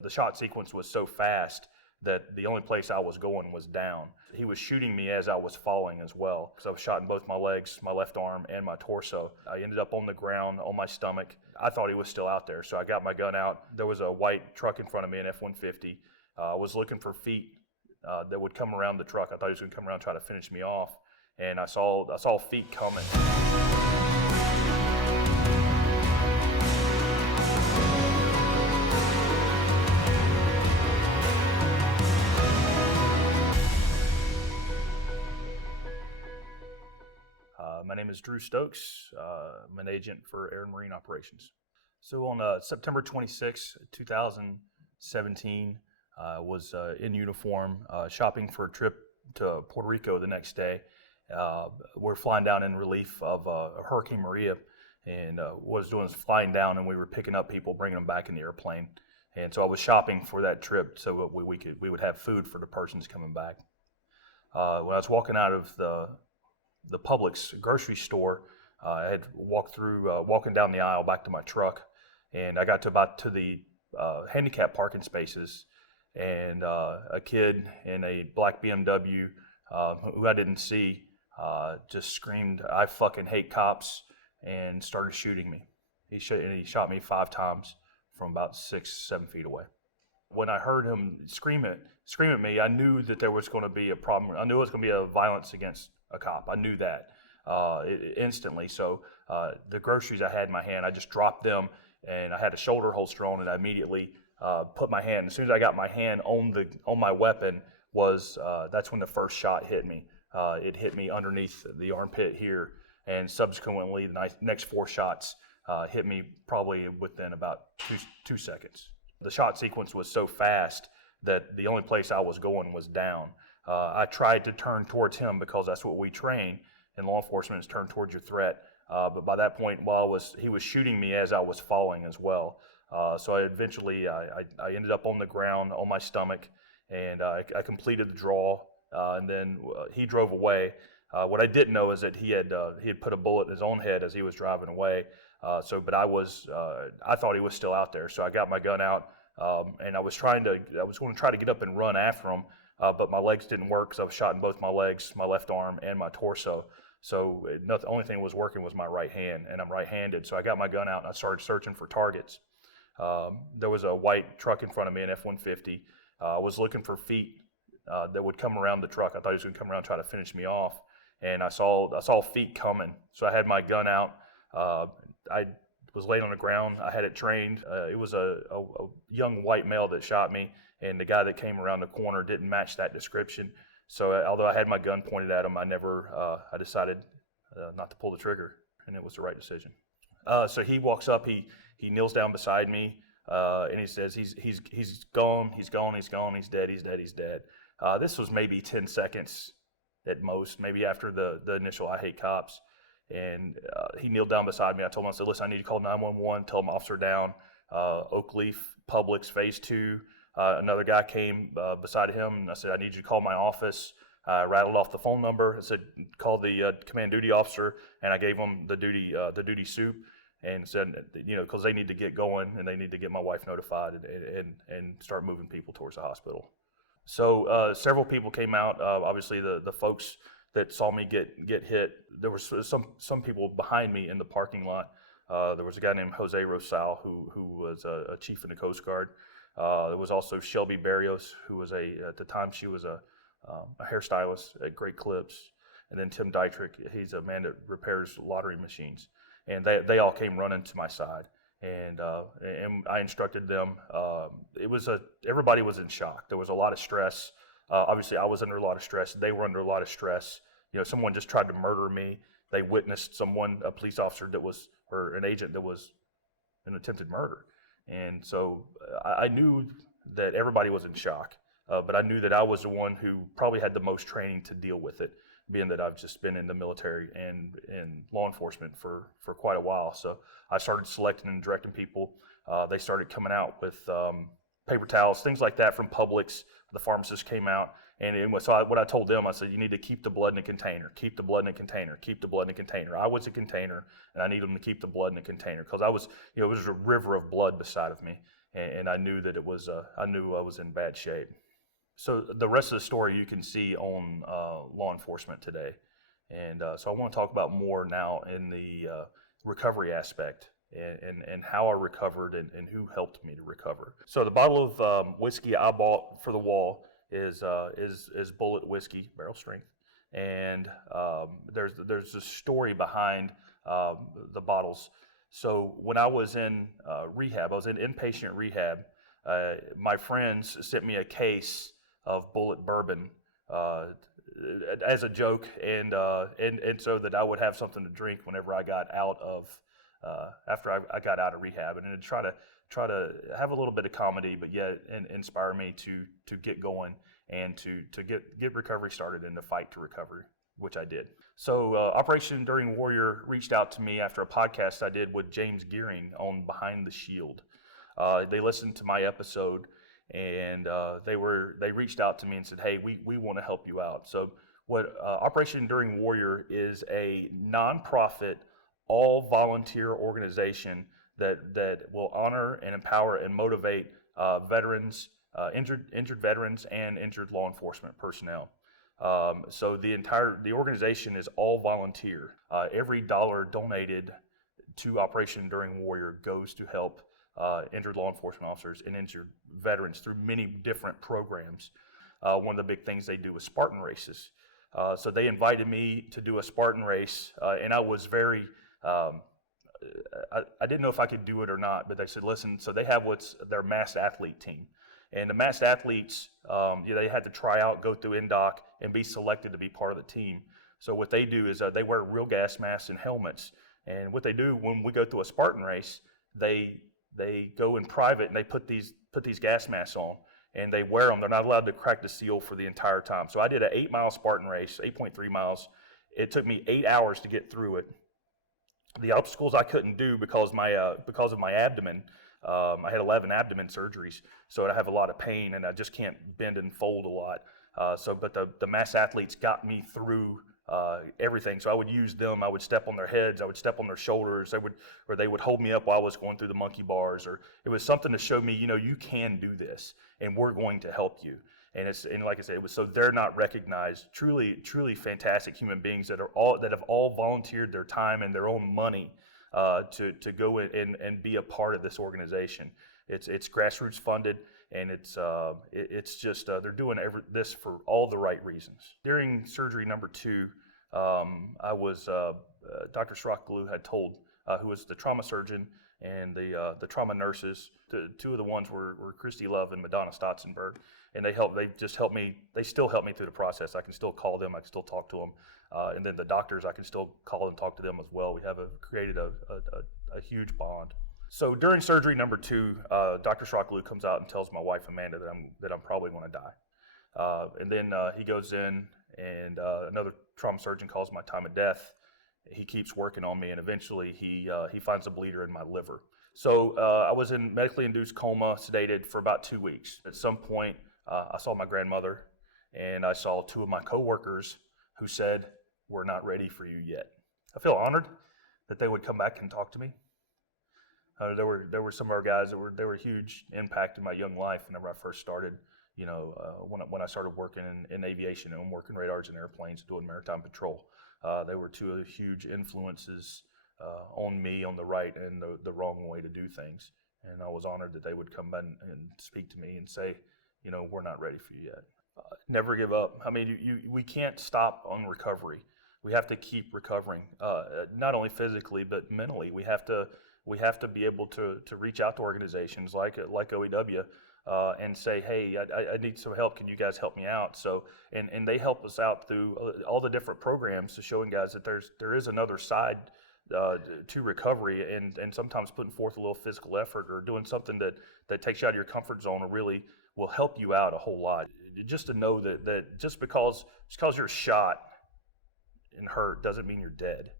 The shot sequence was so fast that the only place I was going was down. He was shooting me as I was falling as well, because I was shot in both my legs, my left arm, and my torso. I ended up on the ground, on my stomach. I thought he was still out there, so I got my gun out. There was a white truck in front of me, an F-150. I was looking for feet that would come around the truck. I thought he was going to come around and try to finish me off, and I saw feet coming. My name is Drew Stokes. I'm an agent for Air and Marine Operations. So on September 26, 2017, I was in uniform shopping for a trip to Puerto Rico the next day. We're flying down in relief of Hurricane Maria, and what I was doing is flying down, and we were picking up people, bringing them back in the airplane. And so I was shopping for that trip so we would have food for the persons coming back. When I was walking out of the Publix grocery store, I had walking down the aisle back to my truck, and I got to the handicap parking spaces, and a kid in a black BMW who I didn't see just screamed, "I fucking hate cops," and started shooting me. He shot me 5 times from about 6-7 feet away. When I heard him scream at me, I knew that there was going to be a problem. I knew it was going to be a violence against a cop. I knew that instantly. So the groceries I had in my hand, I just dropped them, and I had a shoulder holster on, and I immediately put my hand. As soon as I got my hand on my weapon, that's when the first shot hit me. It hit me underneath the armpit here, and subsequently the next 4 shots hit me probably within about two seconds. The shot sequence was so fast that the only place I was going was down. I tried to turn towards him because that's what we train in law enforcement, is turn towards your threat. But by that point, he was shooting me as I was falling as well. So I ended up on the ground, on my stomach, and I completed the draw, and then he drove away. What I didn't know is that he had put a bullet in his own head as he was driving away. I thought he was still out there, so I got my gun out, and I was going to try to get up and run after him. But my legs didn't work because I was shot in both my legs, my left arm, and my torso. So the only thing that was working was my right hand, and I'm right-handed. So I got my gun out, and I started searching for targets. There was a white truck in front of me, an F-150. I was looking for feet that would come around the truck. I thought he was going to come around and try to finish me off, and I saw feet coming. So I had my gun out. I was laid on the ground. I had it trained. It was a young white male that shot me, and the guy that came around the corner didn't match that description. So although I had my gun pointed at him, I decided not to pull the trigger, and it was the right decision. So he walks up, he kneels down beside me, and he says, he's gone, he's dead. This was maybe 10 seconds at most, maybe after the initial "I hate cops." And he kneeled down beside me. I told him, I said, "Listen, I need to call 911, tell him officer down, Oakleaf, Publix, phase 2. Another guy came beside him, and I said, "I need you to call my office." I rattled off the phone number. I said, "Call the command duty officer," and I gave him the duty soup, and said, because they need to get going, and they need to get my wife notified and start moving people towards the hospital. So several people came out. Obviously, the folks that saw me get hit. There was some people behind me in the parking lot. There was a guy named Jose Rosal who was a chief in the Coast Guard. There was also Shelby Barrios, who was at the time she was a hairstylist at Great Clips, and then Tim Dietrich. He's a man that repairs lottery machines, and they all came running to my side, and I instructed them. Everybody was in shock. There was a lot of stress. Obviously, I was under a lot of stress. They were under a lot of stress. Someone just tried to murder me. They witnessed a police officer or an agent that was an attempted murder. And so I knew that everybody was in shock, but I knew that I was the one who probably had the most training to deal with it, being that I've just been in the military and in law enforcement for quite a while. So I started selecting and directing people. They started coming out with paper towels, things like that from Publix. The pharmacist came out, what I told them, I said, "You need to keep the blood in a container, keep the blood in a container, keep the blood in a container." I was a container, and I need them to keep the blood in a container because it was a river of blood beside of me. and I knew that I knew I was in bad shape. So the rest of the story you can see on law enforcement today, and so I want to talk about more now in the recovery aspect and how I recovered and who helped me to recover. So the bottle of whiskey I bought for the wall is Bullet whiskey, barrel strength, and there's a story behind the bottles. So when I was in rehab, I was in inpatient rehab. My friends sent me a case of Bullet bourbon as a joke, and so that I would have something to drink whenever I got out of after I got out of rehab, and to try to have a little bit of comedy, but yet inspire me to get going and to get recovery started and to fight to recovery, which I did. So Operation Enduring Warrior reached out to me after a podcast I did with James Gearing on Behind the Shield. They listened to my episode, and they reached out to me and said, "Hey, we want to help you out." So what Operation Enduring Warrior is a nonprofit, all volunteer organization that will honor and empower and motivate veterans, injured veterans, and injured law enforcement personnel. So the organization is all volunteer. Every dollar donated to Operation Enduring Warrior goes to help injured law enforcement officers and injured veterans through many different programs. One of the big things they do is Spartan races. So they invited me to do a Spartan race, and I was very, I didn't know if I could do it or not, but they said, listen, so they have what's their massed athlete team. And the massed athletes, they had to try out, go through NDOC, and be selected to be part of the team. So what they do is they wear real gas masks and helmets. And what they do when we go through a Spartan race, they go in private and they put these gas masks on and they wear them. They're not allowed to crack the seal for the entire time. So I did an 8-mile Spartan race, 8.3 miles. It took me 8 hours to get through it. The obstacles I couldn't do because of my abdomen. I had 11 abdomen surgeries, so I have a lot of pain and I just can't bend and fold a lot. But the mass athletes got me through everything. So I would use them. I would step on their heads. I would step on their shoulders. They would hold me up while I was going through the monkey bars. Or it was something to show me, you can do this, and we're going to help you. And like I said, so they're not recognized. Truly, truly fantastic human beings that have all volunteered their time and their own money to go in and be a part of this organization. It's grassroots funded, and it's just they're doing this for all the right reasons. During surgery number 2, I was Dr. Srockgaloo had told, who was the trauma surgeon and the trauma nurses. Two of the ones were Christy Love and Madonna Stotzenberg, and they just helped me. They still help me through the process. I can still call them. I can still talk to them, and then the doctors, I can still call and talk to them as well. We have created a huge bond. So during surgery number 2, Dr. Srockgaloo comes out and tells my wife Amanda that I'm probably going to die, and then he goes in, and another trauma surgeon calls my time of death. He keeps working on me, and eventually he finds a bleeder in my liver. So I was in medically induced coma, sedated for about 2 weeks. At some point, I saw my grandmother, and I saw 2 of my coworkers who said, "We're not ready for you yet." I feel honored that they would come back and talk to me. There were some of our guys that were a huge impact in my young life whenever I first started. When I started working in aviation and working radars and airplanes, doing maritime patrol. They were 2 of the huge influences on me on the right and the wrong way to do things. And I was honored that they would come and speak to me and say, we're not ready for you yet. Never give up. I mean, we can't stop on recovery. We have to keep recovering, not only physically but mentally. We have to be able to reach out to organizations like OEW. And say, hey, I need some help. Can you guys help me out? So, and they help us out through all the different programs to showing guys that there is another side to recovery, and sometimes putting forth a little physical effort or doing something that takes you out of your comfort zone or really will help you out a whole lot. Just to know that just because you're shot and hurt doesn't mean you're dead.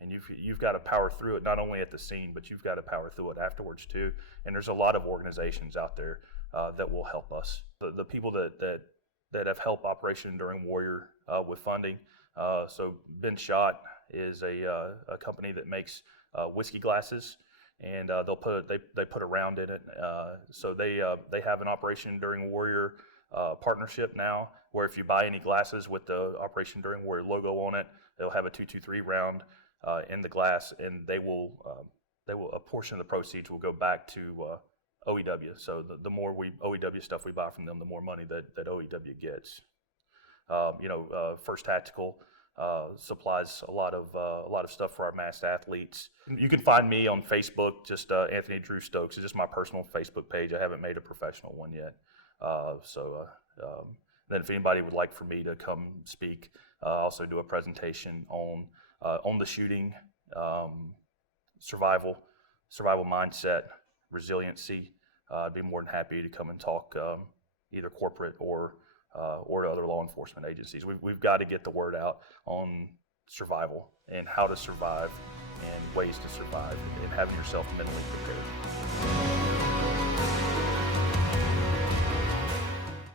And you've got to power through it, not only at the scene, but you've got to power through it afterwards too. And there's a lot of organizations out there that will help us. The people that have helped Operation Enduring Warrior with funding. So Ben Schott is a company that makes whiskey glasses, and they put a round in it. So they have an Operation Enduring Warrior partnership now, where if you buy any glasses with the Operation Enduring Warrior logo on it, they'll have a 223 round in the glass, and they will a portion of the proceeds will go back to OEW. So the more OEW stuff we buy from them, the more money that OEW gets. First Tactical supplies a lot of stuff for our masked athletes. You can find me on Facebook, just Anthony Drew Stokes. It's just my personal Facebook page. I haven't made a professional one yet. Then if anybody would like for me to come speak, also do a presentation on the shooting, survival mindset, resiliency. I'd be more than happy to come and talk either corporate or to other law enforcement agencies. We've got to get the word out on survival and how to survive and ways to survive and having yourself mentally prepared.